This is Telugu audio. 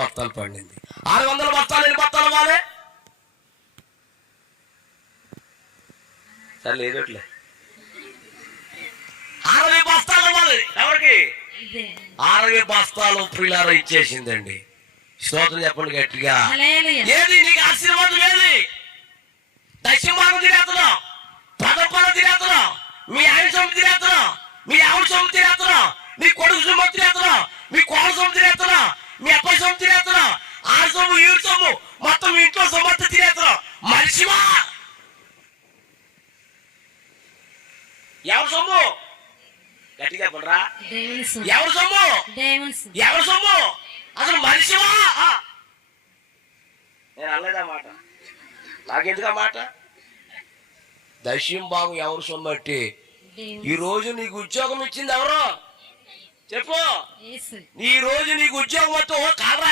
బస్తాలు పండింది. 600 బస్తాలు ఎన్ని బస్తాలు వాలే? సరే ఏదోట్లే 60 బస్తాలు ఇవ్వాలి. ఎవరికి? 60 బస్తాలు ప్రియులారా ఇచ్చేసిందండి. స్తోత్రం చెప్పండి గట్టిగా. ఏది నీకు ఆశీర్వాదం? ఏది? దశమానం తినేస్తున్నావు, పదపద తినేస్తున్నావు, మీ ఆయన సొమ్ము తినేస్తున్నావు, మీ ఆవిడ సొమ్ము తినేస్తున్నావు, మీ కొడుకు సొమ్ము తినేస్తున్నావు, మీ కోళ్ళ సొమ్ము తినేస్తున్నావు, మీ అబ్బాయి సొమ్ము తినేస్తున్నావు, ఆ సొమ్ము ఈ సొమ్ము మొత్తం ఇంట్లో సొమ్ము తినేస్తున్నావు. మనిషివా? ఎవరి సొమ్ము? గట్టిగా చెప్పండిరా. ఎవరి సొమ్ము? ఎవరి సొమ్ము? అసలు మనిషివా? నేను అనలేదా మాట? నాకెందుకు మాట? దశం భాగం ఎవరు సొమ్ము అంటే ఈ రోజు నీకు ఉద్యోగం ఇచ్చింది ఎవరు? చెప్పు. ఈ రోజు నీకు ఉద్యోగం వద్దు కాదు.